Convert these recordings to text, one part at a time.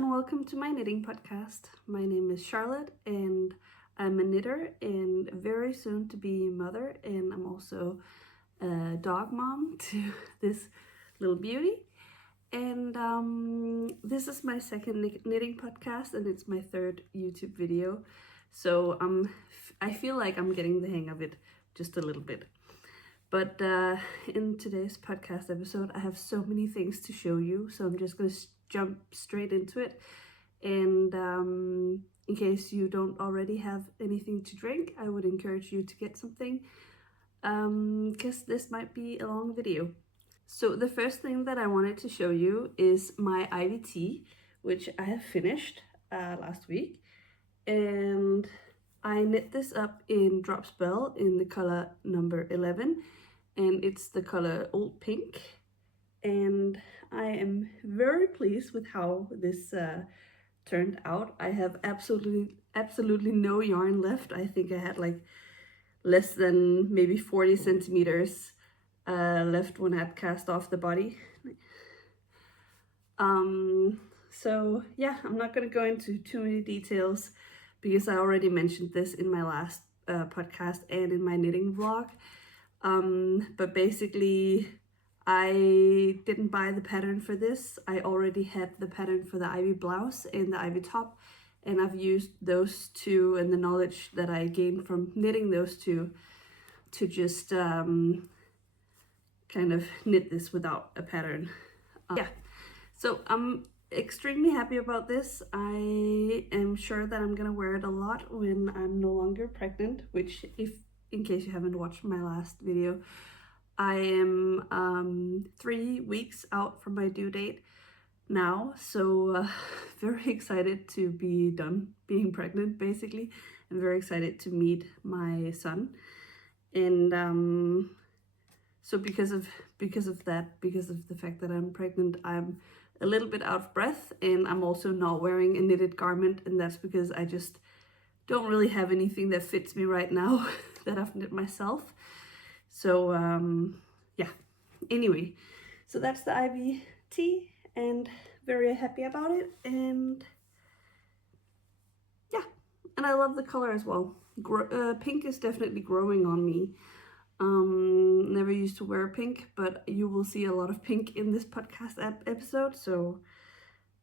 and welcome to my knitting podcast. My name is Charlotte and I'm a knitter and very soon to be mother, and I'm also a dog mom to this little beauty. And this is my second knitting podcast and it's my third YouTube video. So I feel like I'm getting the hang of it just a little bit. But in today's podcast episode, I have so many things to show you, so I'm just going to jump straight into it. And in case you don't already have anything to drink, I would encourage you to get something, because this might be a long video. So the first thing that I wanted to show you is my ivy tea, which I have finished last week. And I knit this up in Drop Spell in the color number 11. And it's the color Old Pink, and I am very pleased with how this turned out. I have absolutely no yarn left. I think I had like less than maybe 40 centimeters left when I had cast off the body. So yeah, I'm not gonna go into too many details because I already mentioned this in my last podcast and in my knitting vlog. But basically I didn't buy the pattern for this. I already had the pattern for the ivy blouse and the ivy top, and I've used those two and the knowledge that I gained from knitting those two to just kind of knit this without a pattern. Yeah, so I'm extremely happy about this. I am sure that I'm gonna wear it a lot when I'm no longer pregnant, which, if in case you haven't watched my last video, I am 3 weeks out from my due date now, so very excited to be done being pregnant, basically, and very excited to meet my son. And so because of the fact that I'm pregnant, I'm a little bit out of breath, and I'm also not wearing a knitted garment, and that's because I just don't really have anything that fits me right now that I've knit myself. So yeah, anyway, so that's the ivy tea, and very happy about it. And yeah, and I love the color as well. Pink is definitely growing on me. Never used to wear pink, but you will see a lot of pink in this podcast episode, so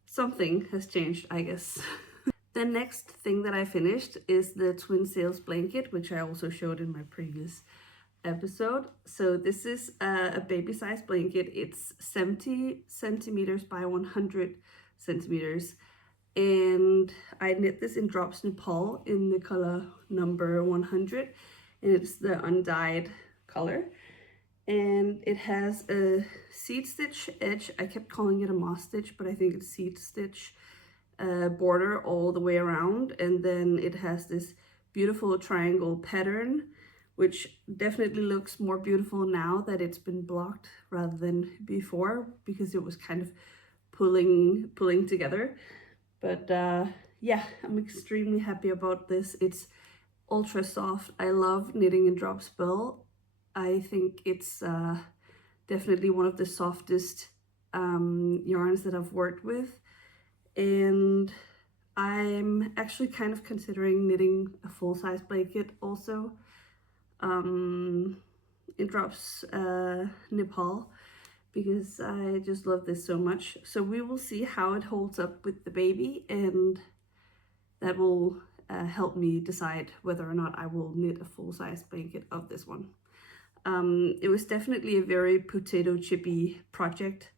something has changed, I guess. The next thing that I finished is the twin sails blanket, which I also showed in my previous episode. So this is a baby size blanket. It's 70 centimeters by 100 centimeters. And I knit this in Drops Nepal in the color number 100. And it's the undyed color. And it has a seed stitch edge. I kept calling it a moss stitch, but I think it's seed stitch border all the way around. And then it has this beautiful triangle pattern, which definitely looks more beautiful now that it's been blocked rather than before, because it was kind of pulling together. But yeah, I'm extremely happy about this. It's ultra soft. I love knitting in Drop Spell. I think it's definitely one of the softest yarns that I've worked with. And I'm actually kind of considering knitting a full-size blanket also in Drops Nepal, because I just love this so much. So we will see how it holds up with the baby, and that will help me decide whether or not I will knit a full-size blanket of this one. It was definitely a very potato chippy project,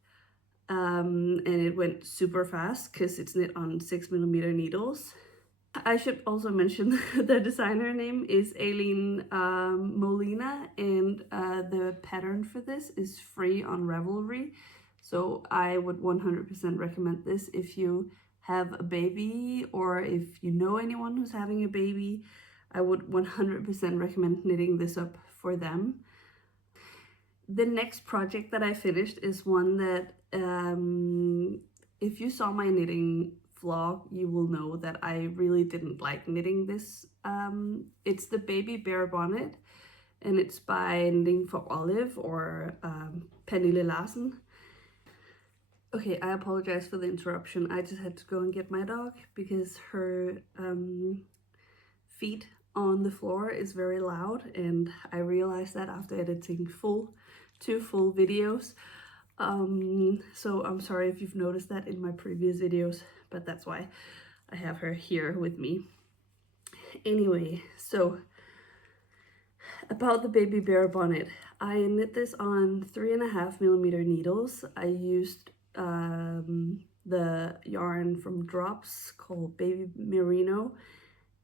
and it went super fast because it's knit on 6mm needles. I should also mention the designer name is Aileen Molina, and the pattern for this is free on Ravelry. So I would 100% recommend this if you have a baby, or if you know anyone who's having a baby. I would 100% recommend knitting this up for them. The next project that I finished is one that, if you saw my knitting vlog, you will know that I really didn't like knitting this. It's the baby bear bonnet, and it's by Knitting for Olive, or Pernille Larsen. Okay, I apologize for the interruption. I just had to go and get my dog because her feet on the floor is very loud, and I realized that after editing two full videos. So I'm sorry if you've noticed that in my previous videos, but that's why I have her here with me. Anyway, so about the baby bear bonnet, I knit this on 3.5mm needles. I used the yarn from Drops called Baby Merino,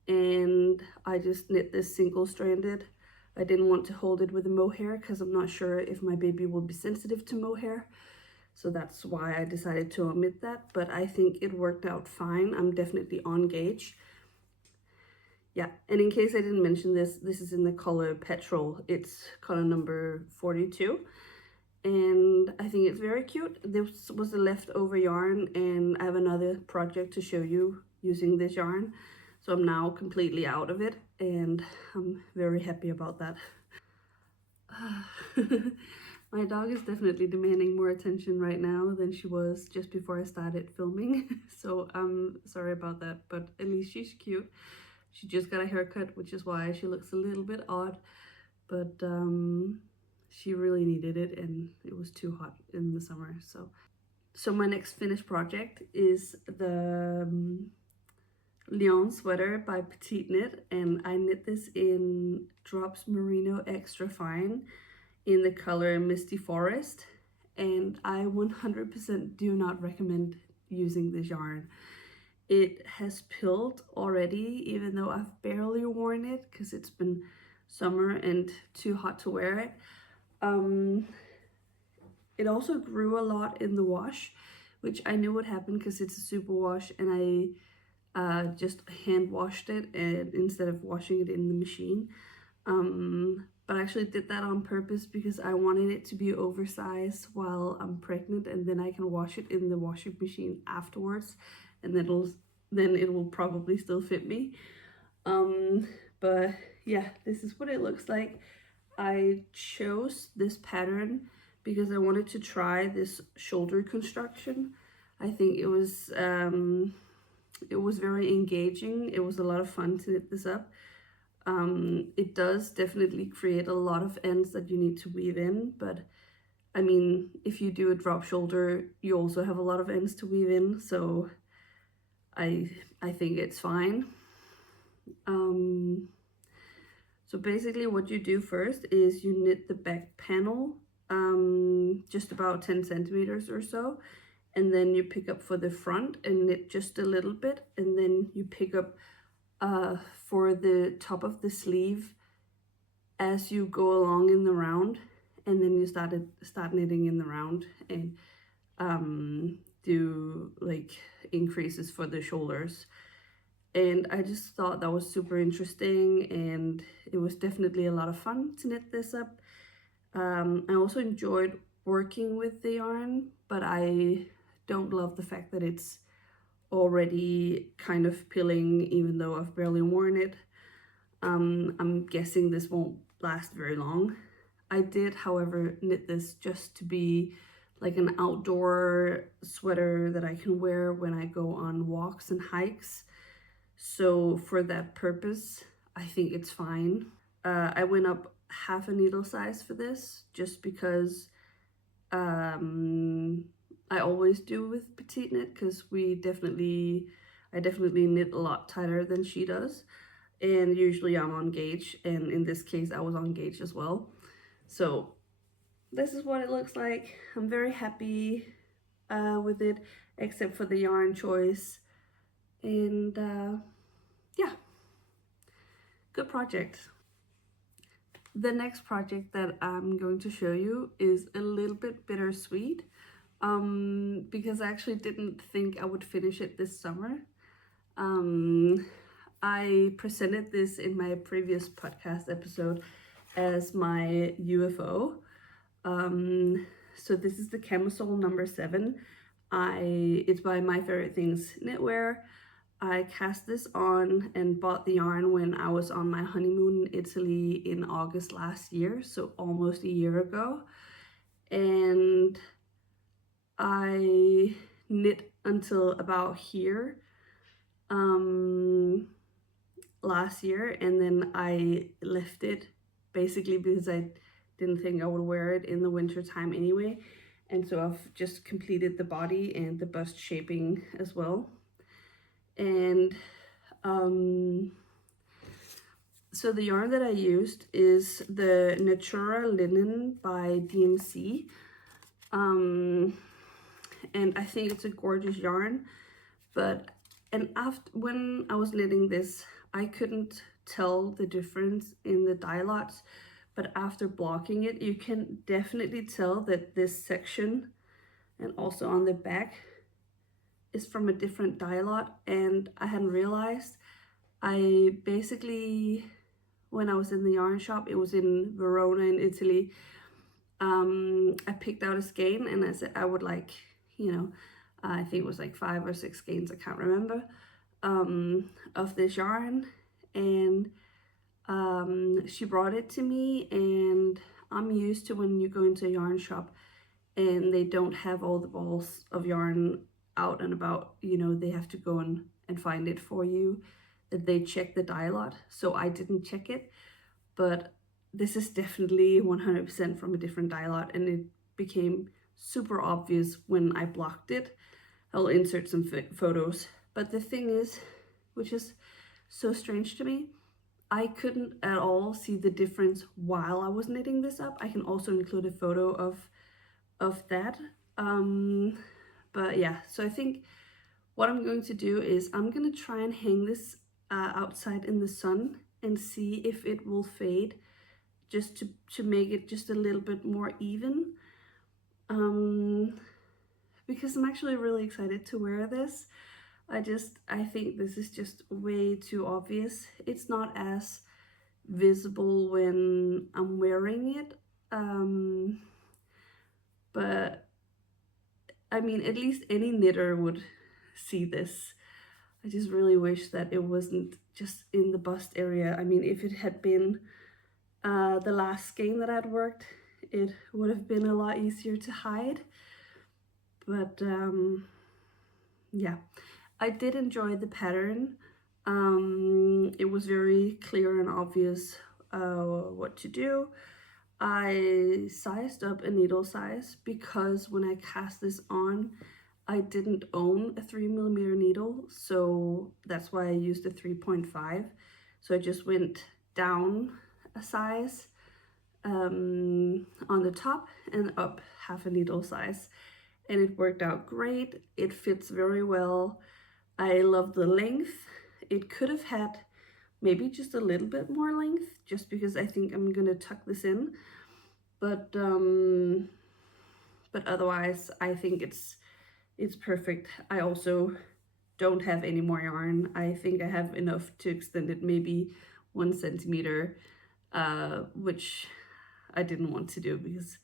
and I just knit this single stranded. I didn't want to hold it with a mohair because I'm not sure if my baby will be sensitive to mohair. So that's why I decided to omit that, but I think it worked out fine. I'm definitely on gauge. Yeah, and in case I didn't mention this, this is in the color Petrol. It's color number 42. And I think it's very cute. This was a leftover yarn, and I have another project to show you using this yarn. So I'm now completely out of it, and I'm very happy about that. My dog is definitely demanding more attention right now than she was just before I started filming. So I'm sorry about that, but at least she's cute. She just got a haircut, which is why she looks a little bit odd, but she really needed it, and it was too hot in the summer. So my next finished project is the Lyon sweater by Petite Knit, and I knit this in Drops Merino Extra Fine in the color Misty Forest, and I 100% do not recommend using this yarn. It has pilled already, even though I've barely worn it because it's been summer and too hot to wear it. It also grew a lot in the wash, which I knew would happen because it's a super wash, and I just hand washed it and instead of washing it in the machine. But I actually did that on purpose because I wanted it to be oversized while I'm pregnant, and then I can wash it in the washing machine afterwards, and then it will probably still fit me. But yeah, this is what it looks like. I chose this pattern because I wanted to try this shoulder construction. I think it was very engaging. It was a lot of fun to knit this up. It does definitely create a lot of ends that you need to weave in, but I mean, if you do a drop shoulder, you also have a lot of ends to weave in, so I think it's fine. So basically what you do first is you knit the back panel just about 10 centimeters or so, and then you pick up for the front and knit just a little bit, and then you pick up for the top of the sleeve as you go along in the round, and then you start knitting in the round and do like increases for the shoulders. And I just thought that was super interesting, and it was definitely a lot of fun to knit this up. I also enjoyed working with the yarn, but I don't love the fact that it's already kind of pilling even though I've barely worn it. I'm guessing this won't last very long. I did, however, knit this just to be like an outdoor sweater that I can wear when I go on walks and hikes. So for that purpose, I think it's fine. I went up half a needle size for this just because I always do with Petite Knit, because I definitely knit a lot tighter than she does, and usually I'm on gauge, and in this case I was on gauge as well. So this is what it looks like. I'm very happy with it, except for the yarn choice, and yeah, good project. The next project that I'm going to show you is a little bit bittersweet, because I actually didn't think I would finish it this summer. I presented this in my previous podcast episode as my UFO. So this is the Camisole number 7. It's by My Favorite Things Knitwear. I cast this on and bought the yarn when I was on my honeymoon in Italy in August last year, so almost a year ago. And I knit until about here last year, and then I left it basically because I didn't think I would wear it in the winter time anyway. And so I've just completed the body and the bust shaping as well. And so the yarn that I used is the Natura Linen by DMC. And I think it's a gorgeous yarn, and after, when I was knitting this, I couldn't tell the difference in the dye lots, but after blocking it, you can definitely tell that this section and also on the back is from a different dye lot, and I hadn't realized. I basically, when I was in the yarn shop, it was in Verona in Italy, I picked out a skein and I said I would like, I think it was like 5 or 6 skeins, I can't remember, of this yarn, and she brought it to me. And I'm used to when you go into a yarn shop and they don't have all the balls of yarn out and about, they have to go and find it for you, that they check the dye lot. So I didn't check it, but this is definitely 100% from a different dye lot, and it became super obvious when I blocked it. I'll insert some photos. But the thing is, which is so strange to me, I couldn't at all see the difference while I was knitting this up. I can also include a photo of that. But yeah, so I think what I'm going to do is I'm going to try and hang this outside in the sun and see if it will fade, just to make it just a little bit more even, because I'm actually really excited to wear this. I think this is just way too obvious. It's not as visible when I'm wearing it, but I mean, at least any knitter would see this. I just really wish that it wasn't just in the bust area. I mean, if it had been the last skein that I'd worked, it would have been a lot easier to hide. But yeah, I did enjoy the pattern. It was very clear and obvious what to do. I sized up a needle size because when I cast this on, I didn't own a 3mm needle, so that's why I used a 3.5. So I just went down a size on the top and up half a needle size, and it worked out great. It fits very well. I love the length. It could have had maybe just a little bit more length, just because I think I'm gonna tuck this in, but otherwise I think it's perfect. I also don't have any more yarn. I think I have enough to extend it maybe 1 centimeter, which I didn't want to do because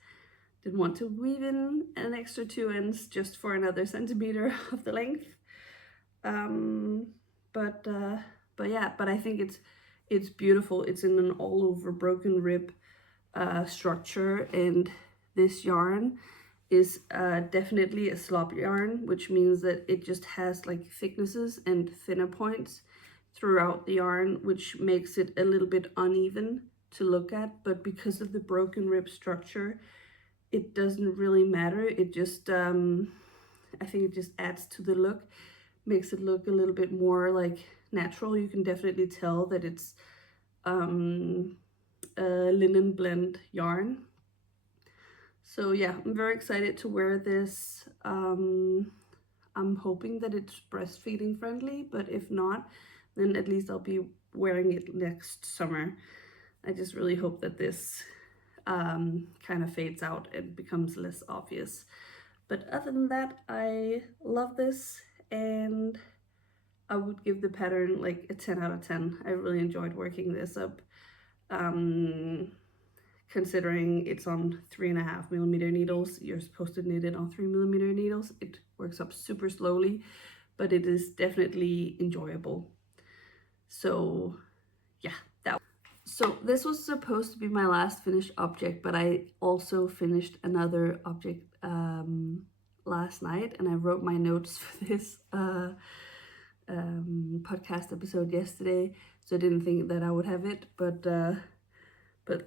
I didn't want to weave in an extra 2 ends just for another centimeter of the length. But yeah, but I think it's beautiful. It's in an all over broken rib structure, and this yarn is definitely a slop yarn, which means that it just has like thicknesses and thinner points throughout the yarn, which makes it a little bit uneven to look at. But because of the broken rib structure, it doesn't really matter. It just I think it just adds to the look, makes it look a little bit more like natural. You can definitely tell that it's a linen blend yarn. So yeah, I'm very excited to wear this. I'm hoping that it's breastfeeding friendly, but if not, then at least I'll be wearing it next summer. I just really hope that this kind of fades out and becomes less obvious. But other than that, I love this, and I would give the pattern like a 10 out of 10. I really enjoyed working this up. Considering it's on 3.5mm needles, you're supposed to knit it on 3mm needles. It works up super slowly, but it is definitely enjoyable. So yeah, so this was supposed to be my last finished object, but I also finished another object last night, and I wrote my notes for this podcast episode yesterday, so I didn't think that I would have it, but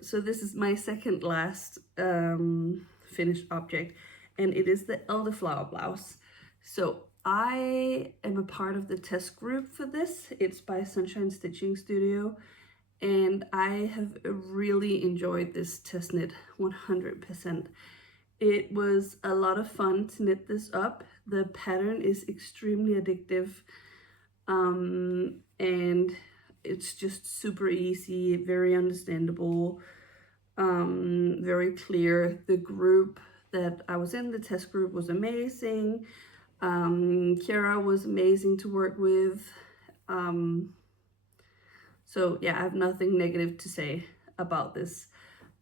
so this is my second last finished object, and it is the Elderflower blouse. So I am a part of the test group for this. It's by Sunshine Stitching Studio, and I have really enjoyed this test knit 100%. It was a lot of fun to knit this up. The pattern is extremely addictive, and it's just super easy, very understandable, very clear. The group that I was in, the test group, was amazing. Kiara was amazing to work with. So yeah, I have nothing negative to say about this.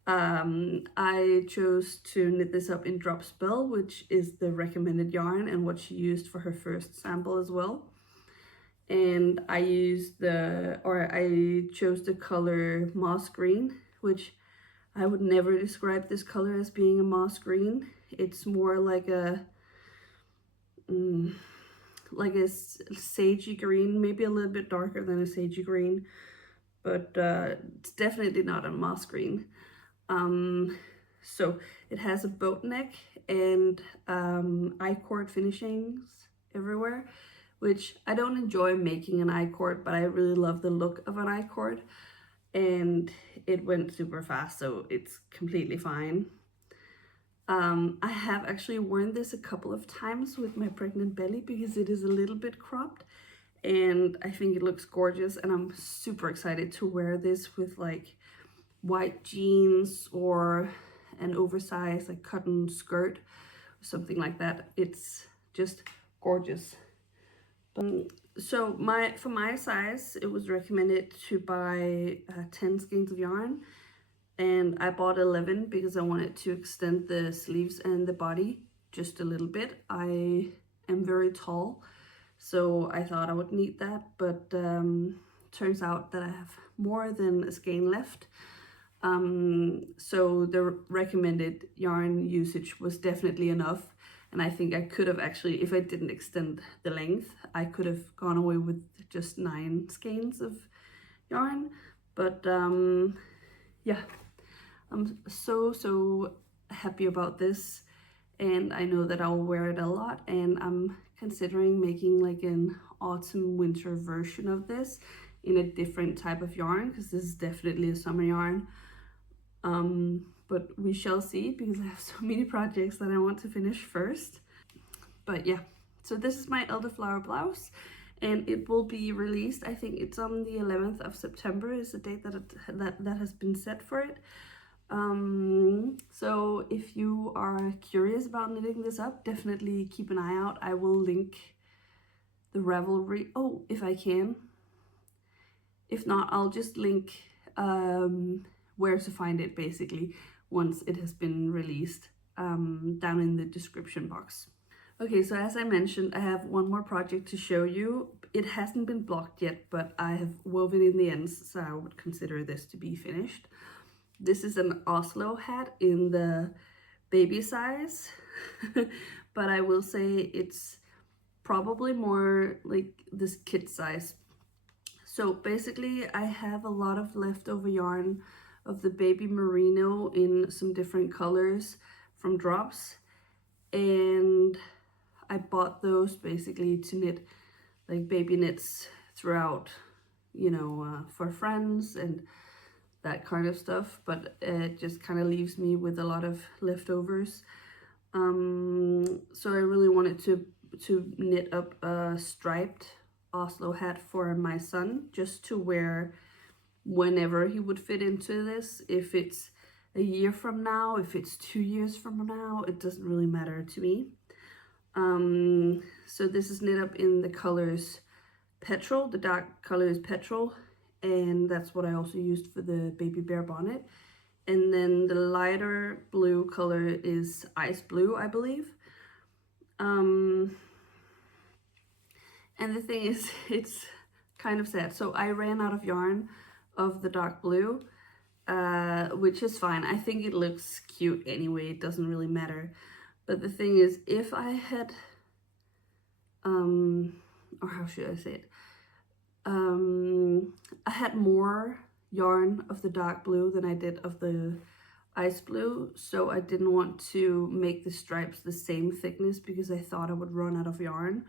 I chose to knit this up in Drop Spell, which is the recommended yarn and what she used for her first sample as well. And I chose the color moss green, which I would never describe this color as being a moss green. It's more like a sagey green, maybe a little bit darker than a sagey green, but it's definitely not a moss green. So it has a boat neck and I-cord finishings everywhere, which I don't enjoy making an I-cord, but I really love the look of an I-cord, and it went super fast, so it's completely fine. I have actually worn this a couple of times with my pregnant belly because it is a little bit cropped, and I think it looks gorgeous, and I'm super excited to wear this with like white jeans or an oversized like cotton skirt or something like that. It's just gorgeous. So for my size, it was recommended to buy 10 skeins of yarn, and I bought 11 because I wanted to extend the sleeves and the body just a little bit. I am very tall, so I thought I would need that, but turns out that I have more than a skein left. So the recommended yarn usage was definitely enough, and I think I could have actually, if I didn't extend the length, I could have gone away with just 9 skeins of yarn. But yeah, I'm so happy about this, and I know that I'll wear it a lot, and I'm considering making like an autumn winter version of this in a different type of yarn, because this is definitely a summer yarn. But we shall see, because I have so many projects that I want to finish first. But yeah, so this is my Elderflower blouse, and it will be released, I think it's on the 11th of September is the date that has been set for it. So if you are curious about knitting this up, definitely keep an eye out. I will link the Ravelry, if I can. If not, I'll just link where to find it basically once it has been released down in the description box. Okay, so as I mentioned, I have one more project to show you. It hasn't been blocked yet, but I have woven in the ends, so I would consider this to be finished. This is an Oslo hat in the baby size, but I will say it's probably more like this kid size. So basically I have a lot of leftover yarn of the baby merino in some different colors from Drops, and I bought those basically to knit like baby knits throughout, you know, for friends and that kind of stuff, but it just kind of leaves me with a lot of leftovers. So I really wanted to knit up a striped Oslo hat for my son, just to wear whenever he would fit into this. If it's a year from now, if it's 2 years from now, it doesn't really matter to me. So this is knit up in the colors Petrol, the dark color is Petrol, and that's what I also used for the baby bear bonnet. And then the lighter blue color is Ice Blue, I believe. And the thing is, it's kind of sad. So I ran out of yarn of the dark blue, which is fine. I think it looks cute anyway, it doesn't really matter. But the thing is, if I had, or how should I say it? I had more yarn of the dark blue than I did of the ice blue, so I didn't want to make the stripes the same thickness because I thought I would run out of yarn.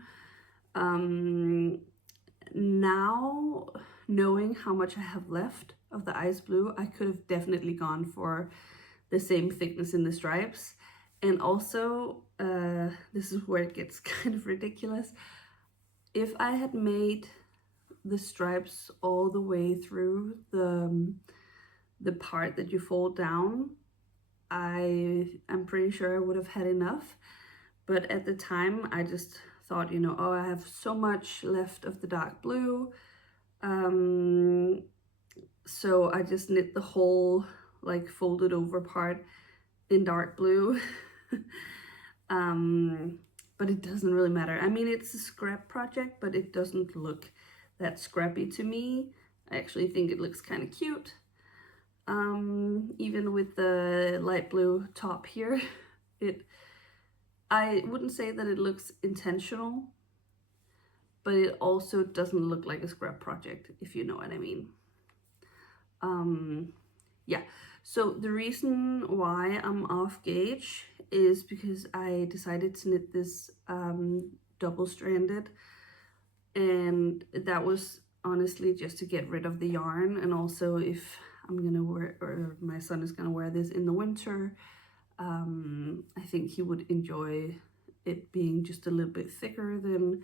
Now, knowing how much I have left of the ice blue, I could have definitely gone for the same thickness in the stripes. And also, this is where it gets kind of ridiculous. If I had made the stripes all the way through the part that you fold down, I'm pretty sure I would have had enough. But at the time, I just thought, you know, oh, I have so much left of the dark blue. So I just knit the whole like folded over part in dark blue. But it doesn't really matter. I mean, it's a scrap project, but it doesn't look that scrappy to me. I actually think it looks kind of cute. Even with the light blue top here, I wouldn't say that it looks intentional, but it also doesn't look like a scrap project, if you know what I mean. Yeah, so the reason why I'm off gauge is because I decided to knit this double-stranded, and that was honestly just to get rid of the yarn, and also if I'm gonna wear, or my son is gonna wear this in the winter, I think he would enjoy it being just a little bit thicker than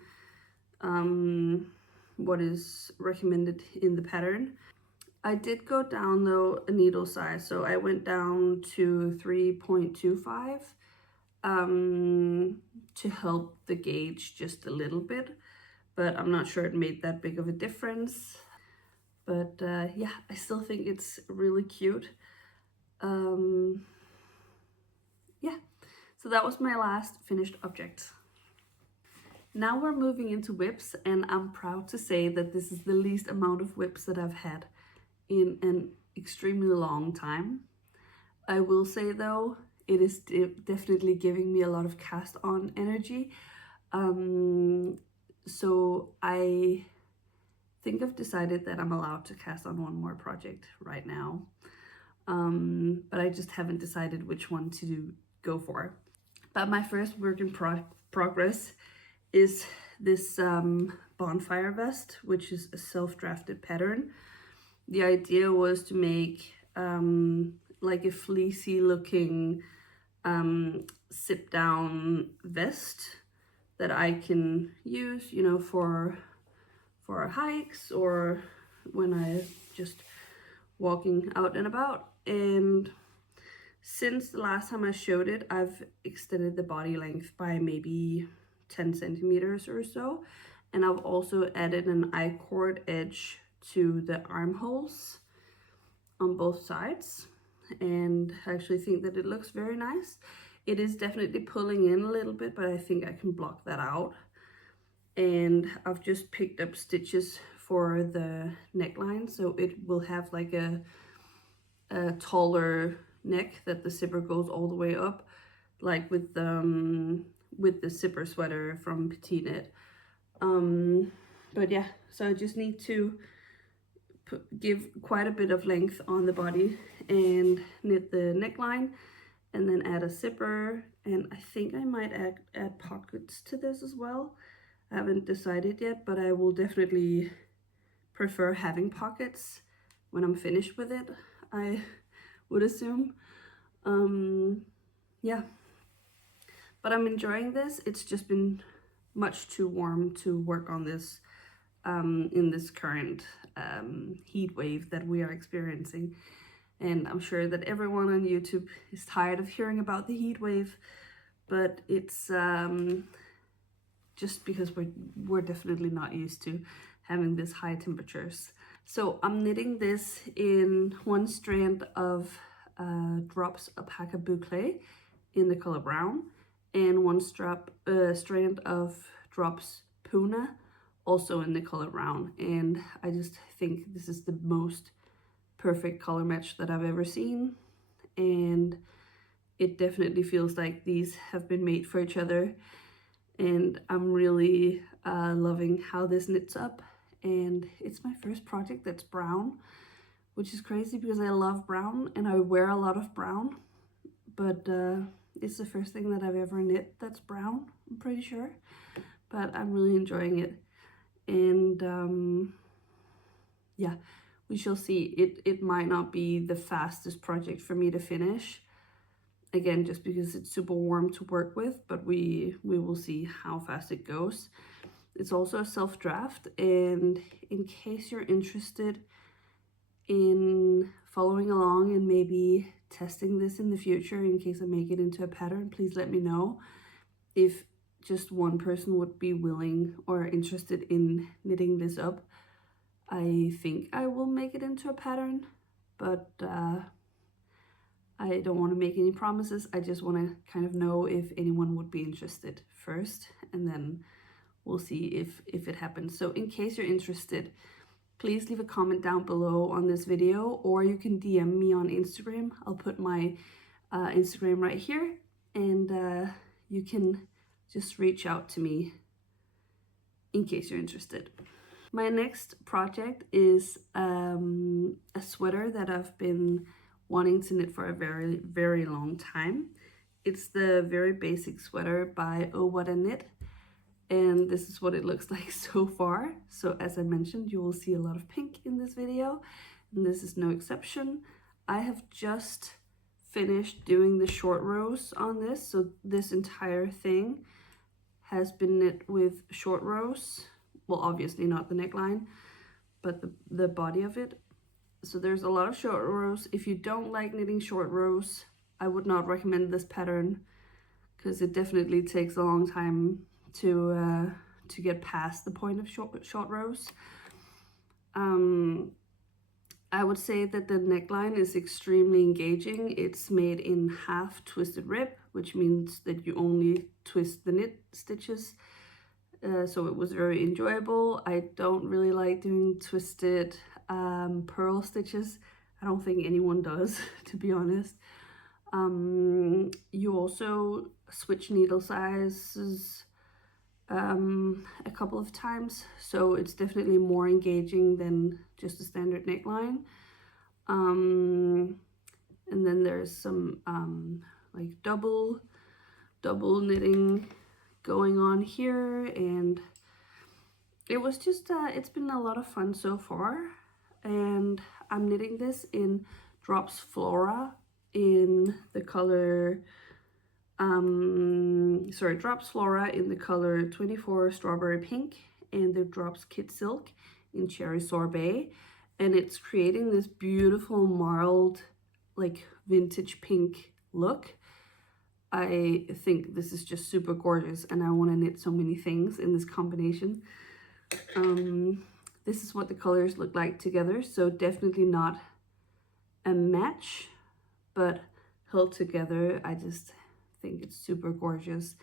what is recommended in the pattern. I did go down though a needle size, so I went down to 3.25 to help the gauge just a little bit, but I'm not sure it made that big of a difference. But yeah, I still think it's really cute. Yeah, so that was my last finished object. Now we're moving into whips, and I'm proud to say that this is the least amount of whips that I've had in an extremely long time. I will say though, it is definitely giving me a lot of cast on energy. So I think I've decided that I'm allowed to cast on one more project right now. But I just haven't decided which one to go for. But my first work in progress is this bonfire vest, which is a self-drafted pattern. The idea was to make like a fleecy looking sit down vest that I can use, you know, for hikes or when I just walking out and about. And since the last time I showed it, I've extended the body length by maybe 10 centimeters or so, and I've also added an I-cord edge to the armholes on both sides, and I actually think that it looks very nice. It is definitely pulling in a little bit, but I think I can block that out. And I've just picked up stitches for the neckline, so it will have like a taller neck that the zipper goes all the way up, like with the zipper sweater from Petit Knit. But yeah, so I just need to give quite a bit of length on the body and knit the neckline, and then add a zipper, and I think I might add pockets to this as well. I haven't decided yet, but I will definitely prefer having pockets when I'm finished with it, I would assume. Yeah, but I'm enjoying this. It's just been much too warm to work on this in this current heat wave that we are experiencing. And I'm sure that everyone on YouTube is tired of hearing about the heat wave, but it's just because we're definitely not used to having this high temperatures. So I'm knitting this in one strand of Drops Alpaca Boucle in the color brown, and one strand of Drops Puna also in the color brown. And I just think this is the most perfect color match that I've ever seen, and it definitely feels like these have been made for each other, and I'm really loving how this knits up. And it's my first project that's brown, which is crazy because I love brown and I wear a lot of brown, but it's the first thing that I've ever knit that's brown, I'm pretty sure, but I'm really enjoying it. And yeah, we shall see. It might not be the fastest project for me to finish, again, just because it's super warm to work with, but we will see how fast it goes. It's also a self-draft, and in case you're interested in following along and maybe testing this in the future in case I make it into a pattern, please let me know. If just one person would be willing or interested in knitting this up, I think I will make it into a pattern, but I don't want to make any promises. I just want to kind of know if anyone would be interested first, and then we'll see if it happens. So in case you're interested, please leave a comment down below on this video, or you can DM me on Instagram. I'll put my Instagram right here, and you can just reach out to me in case you're interested. My next project is a sweater that I've been wanting to knit for a very, very long time. It's the very basic sweater by Oh What a Knit, and this is what it looks like so far. So as I mentioned, you will see a lot of pink in this video, and this is no exception. I have just finished doing the short rows on this, so this entire thing has been knit with short rows. Well, obviously not the neckline, but the body of it. So there's a lot of short rows. If you don't like knitting short rows, I would not recommend this pattern, because it definitely takes a long time to get past the point of short rows. I would say that the neckline is extremely engaging. It's made in half twisted rib, which means that you only twist the knit stitches. So it was very enjoyable. I don't really like doing twisted purl stitches. I don't think anyone does, to be honest. You also switch needle sizes a couple of times, so it's definitely more engaging than just a standard neckline. And then there's some like double knitting going on here, and it was just it's been a lot of fun so far. And I'm knitting this in Drops Flora in the color Drops Flora in the color 24 Strawberry Pink, and the Drops Kid Silk in Cherry Sorbet, and it's creating this beautiful marled, like, vintage pink look. I think this is just super gorgeous, and I want to knit so many things in this combination. This is what the colors look like together, so definitely not a match, but held together, I just think it's super gorgeous.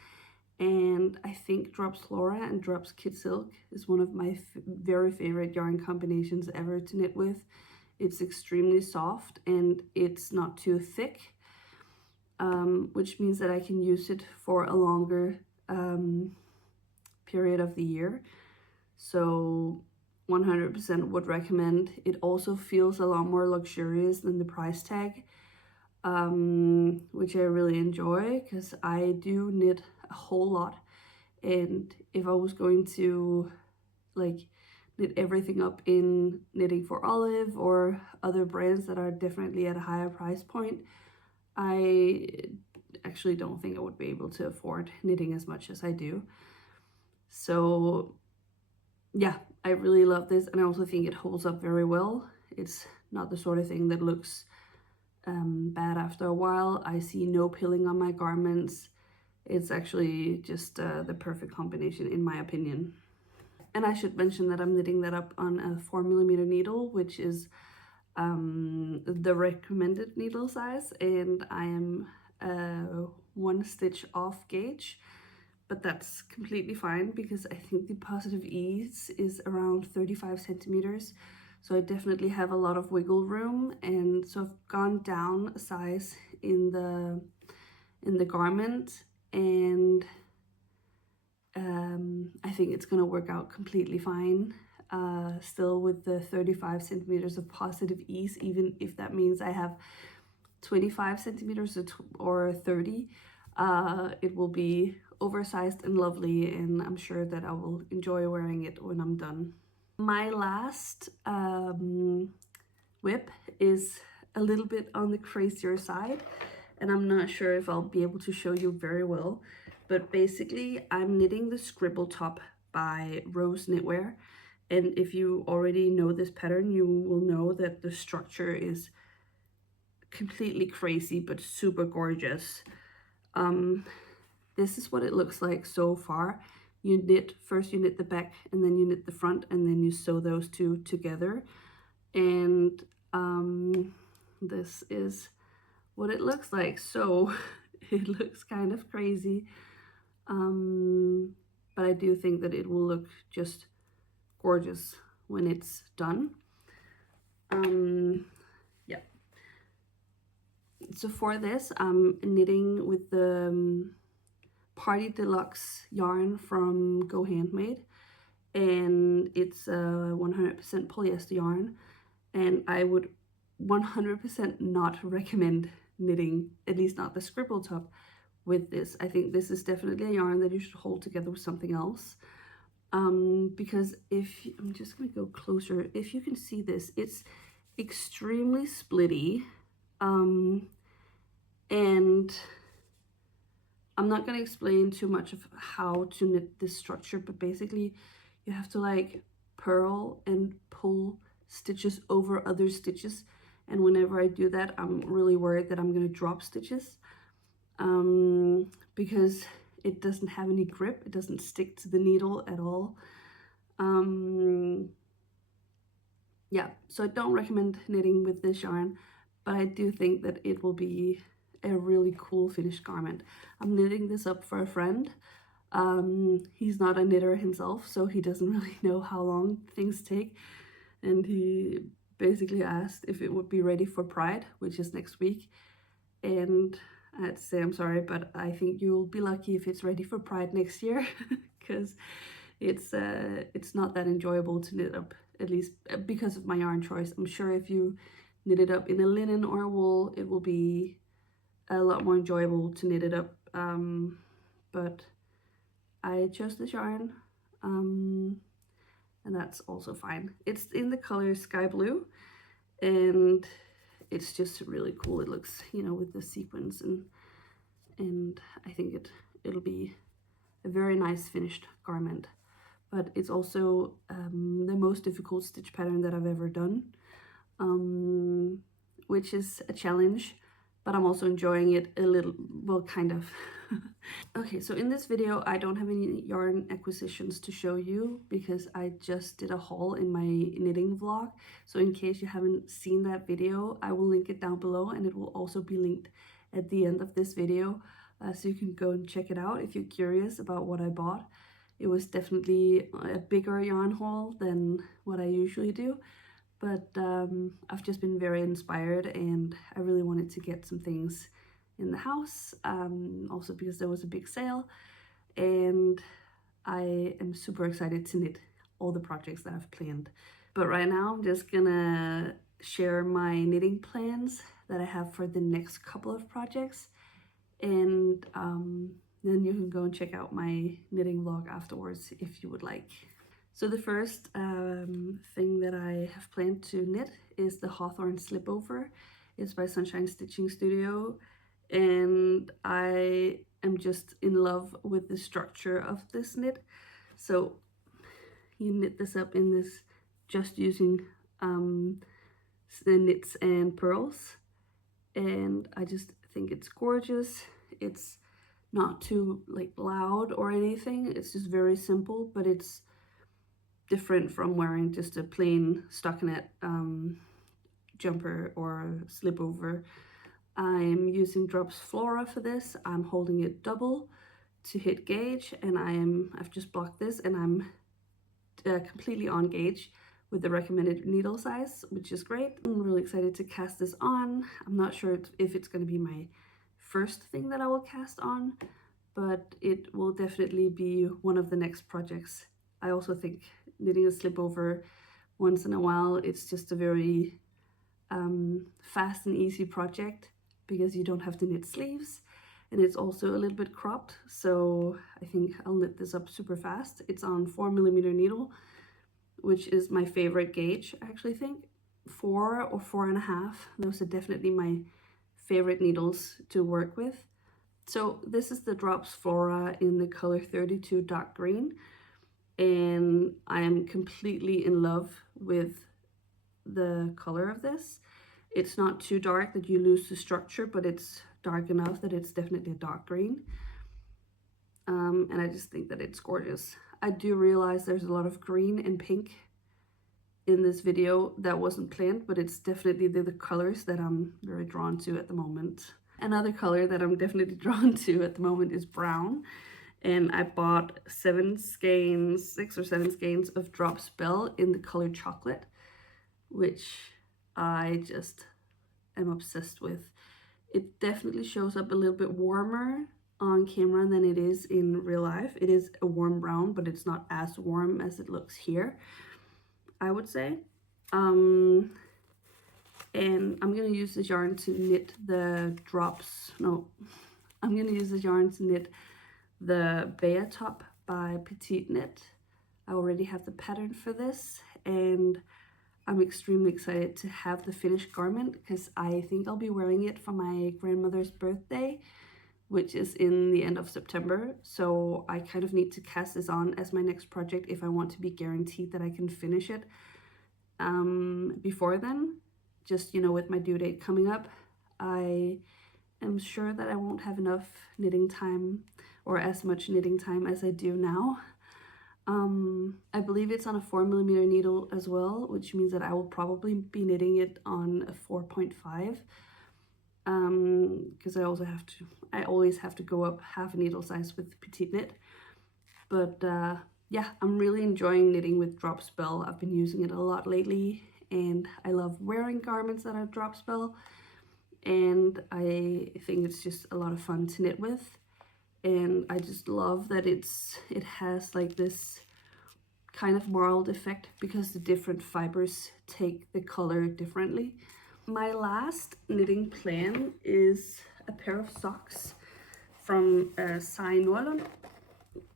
And I think Drops Flora and Drops Kid Silk is one of my very favorite yarn combinations ever to knit with. It's extremely soft and it's not too thick, which means that I can use it for a longer period of the year. So 100% would recommend. It also feels a lot more luxurious than the price tag, which I really enjoy, because I do knit a whole lot, and if I was going to like knit everything up in Knitting for Olive or other brands that are definitely at a higher price point, I actually don't think I would be able to afford knitting as much as I do. So yeah, I really love this, and I also think it holds up very well. It's not the sort of thing that looks bad after a while. I see no pilling on my garments. It's actually just the perfect combination in my opinion. And I should mention that I'm knitting that up on a 4mm needle, which is the recommended needle size, and I am 1 stitch off gauge, but that's completely fine because I think the positive ease is around 35 centimeters. So I definitely have a lot of wiggle room, and so I've gone down a size in the in the garment, and I think it's gonna work out completely fine. Still with the 35 centimeters of positive ease, even if that means I have 25 centimeters or 30. It will be oversized and lovely, and I'm sure that I will enjoy wearing it when I'm done. My last whip is a little bit on the crazier side, and I'm not sure if I'll be able to show you very well, but basically I'm knitting the Scribble Top by Rose Knitwear. And if you already know this pattern, you will know that the structure is completely crazy but super gorgeous. This is what it looks like so far. You knit the back, and then you knit the front, and then you sew those two together. And this is what it looks like. So it looks kind of crazy, but I do think that it will look just gorgeous when it's done. Yeah. So for this, I'm knitting with the Party Deluxe yarn from Go Handmade, and it's 100% polyester yarn, and I would 100% not recommend knitting, at least not the Scribble Top, with this. I think this is definitely a yarn that you should hold together with something else. Because I'm just gonna go closer, if you can see this, it's extremely splitty, and I'm not gonna explain too much of how to knit this structure, but basically you have to like purl and pull stitches over other stitches, and whenever I do that, I'm really worried that I'm gonna drop stitches, because it doesn't have any grip, it doesn't stick to the needle at all. Yeah, so I don't recommend knitting with this yarn, but I do think that it will be a really cool finished garment. I'm knitting this up for a friend. He's not a knitter himself, so he doesn't really know how long things take, and he basically asked if it would be ready for Pride, which is next week, and I had to say I'm sorry, but I think you'll be lucky if it's ready for Pride next year, because it's not that enjoyable to knit up, at least because of my yarn choice. I'm sure if you knit it up in a linen or a wool, it will be a lot more enjoyable to knit it up, but I chose this yarn, and that's also fine. It's in the color Sky Blue, and it's just really cool. It looks, you know, with the sequins, and I think it'll be a very nice finished garment. But it's also the most difficult stitch pattern that I've ever done, which is a challenge, but I'm also enjoying it a little, well, kind of. Okay, so in this video, I don't have any yarn acquisitions to show you because I just did a haul in my knitting vlog. So in case you haven't seen that video, I will link it down below, and it will also be linked at the end of this video. So you can go and check it out if you're curious about what I bought. It was definitely a bigger yarn haul than what I usually do, but I've just been very inspired, and I really wanted to get some things in the house, also because there was a big sale, and I am super excited to knit all the projects that I've planned. But right now I'm just gonna share my knitting plans that I have for the next couple of projects, and then you can go and check out my knitting vlog afterwards if you would like. So the first thing that I have planned to knit is the Hawthorn Slipover. It's by Sunshine Stitching Studio, and I am just in love with the structure of this knit. So you knit this up in this, just using the knits and purls, and I just think it's gorgeous. It's not too like loud or anything, it's just very simple, but it's different from wearing just a plain stockinette jumper or slipover. I'm using Drops Flora for this. I'm holding it double to hit gauge, and I've just blocked this, and I'm completely on gauge with the recommended needle size, which is great. I'm really excited to cast this on. I'm not sure if it's going to be my first thing that I will cast on, but it will definitely be one of the next projects. I also think knitting a slip over once in a while, it's just a very fast and easy project because you don't have to knit sleeves, and it's also a little bit cropped, so I think I'll knit this up super fast. It's on 4mm needle, which is my favorite gauge. I actually think 4 or 4.5. Those are definitely my favorite needles to work with. So this is the Drops Flora in the color 32 dark green, and I am completely in love with the color of this. It's not too dark that you lose the structure, but it's dark enough that it's definitely a dark green. And I just think that it's gorgeous. I do realize there's a lot of green and pink in this video. That wasn't planned, but it's definitely the colors that I'm very drawn to at the moment. Another color that I'm definitely drawn to at the moment is brown. And I bought 6 or 7 skeins of Drops Belle in the color chocolate, which I just am obsessed with. It definitely shows up a little bit warmer on camera than it is in real life. It is a warm brown, but it's not as warm as it looks here, I would say. And I'm gonna use this yarn to knit the I'm gonna use this yarn to knit the Bea top by Petite Knit. I already have the pattern for this, and I'm extremely excited to have the finished garment because I think I'll be wearing it for my grandmother's birthday, which is in the end of September. So I kind of need to cast this on as my next project if I want to be guaranteed that I can finish it before then. Just, you know, with my due date coming up, I am sure that I won't have enough knitting time or as much knitting time as I do now. I believe it's on a 4mm needle as well, which means that I will probably be knitting it on a 4.5, because I always have to go up half a needle size with Petite Knit. But yeah, I'm really enjoying knitting with Drops Belle. I've been using it a lot lately, and I love wearing garments that are Drops Belle, and I think it's just a lot of fun to knit with. And I just love that it has like this kind of marled effect because the different fibers take the color differently. My last knitting plan is a pair of socks from Camisole,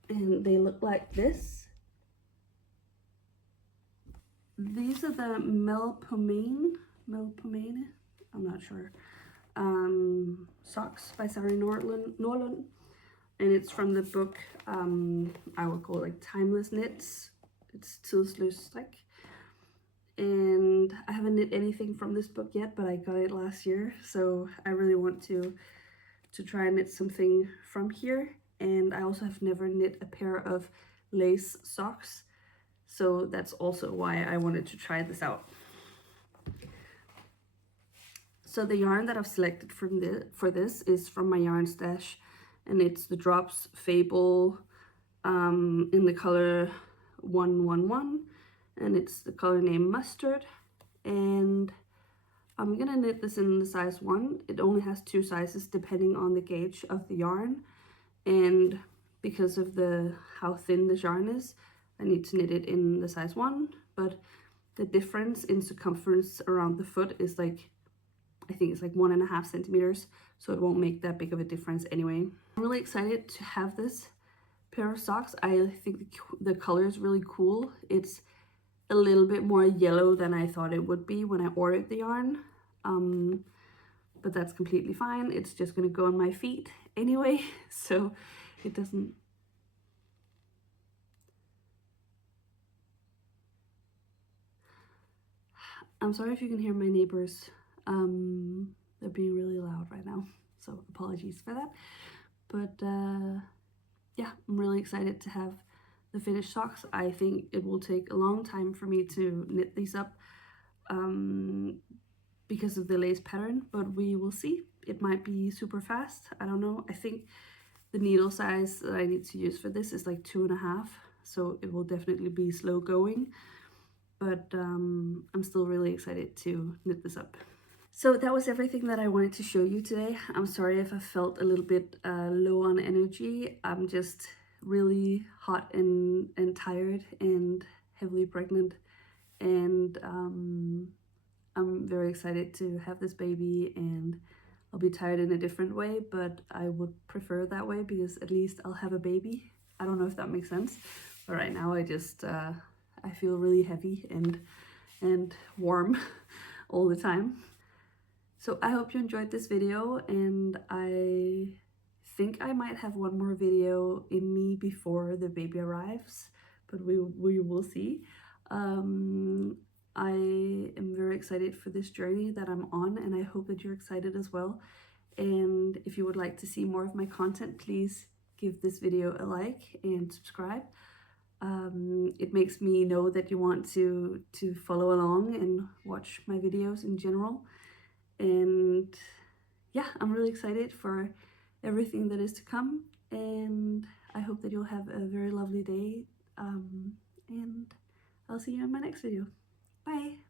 and they look like this. These are the Melpomene, I'm not sure, socks by Sari Norlund. And it's from the book, I would call it like Timeless Knits. It's Tidsløs Strik. And I haven't knit anything from this book yet, but I got it last year. So I really want to try and knit something from here. And I also have never knit a pair of lace socks. So that's also why I wanted to try this out. So the yarn that I've selected for this is from my yarn stash, and it's the Drops Fable in the color 111, and it's the color name Mustard. And I'm gonna knit this in the size 1. It only has 2 sizes depending on the gauge of the yarn, and because of how thin this yarn is, I need to knit it in the size 1. But the difference in circumference around the foot is like, I think it's like 1.5 centimeters, so it won't make that big of a difference anyway. I'm really excited to have this pair of socks. I think the color is really cool. It's a little bit more yellow than I thought it would be when I ordered the yarn, but that's completely fine. It's just gonna go on my feet anyway, so it doesn't. I'm sorry if you can hear my neighbors. They're being really loud right now, so apologies for that. But yeah, I'm really excited to have the finished socks. I think it will take a long time for me to knit these up because of the lace pattern, but we will see. It might be super fast, I don't know. I think the needle size that I need to use for this is like 2.5, so it will definitely be slow going, but I'm still really excited to knit this up. So that was everything that I wanted to show you today. I'm sorry if I felt a little bit low on energy. I'm just really hot and tired and heavily pregnant, and I'm very excited to have this baby, and I'll be tired in a different way, but I would prefer that way because at least I'll have a baby. I don't know if that makes sense, but right now I just I feel really heavy and warm all the time. So I hope you enjoyed this video, and I think I might have one more video in me before the baby arrives, but we will see. I am very excited for this journey that I'm on, and I hope that you're excited as well. And if you would like to see more of my content, please give this video a like and subscribe. It makes me know that you want to follow along and watch my videos in general. And yeah, I'm really excited for everything that is to come, and I hope that you'll have a very lovely day, and I'll see you in my next video. Bye!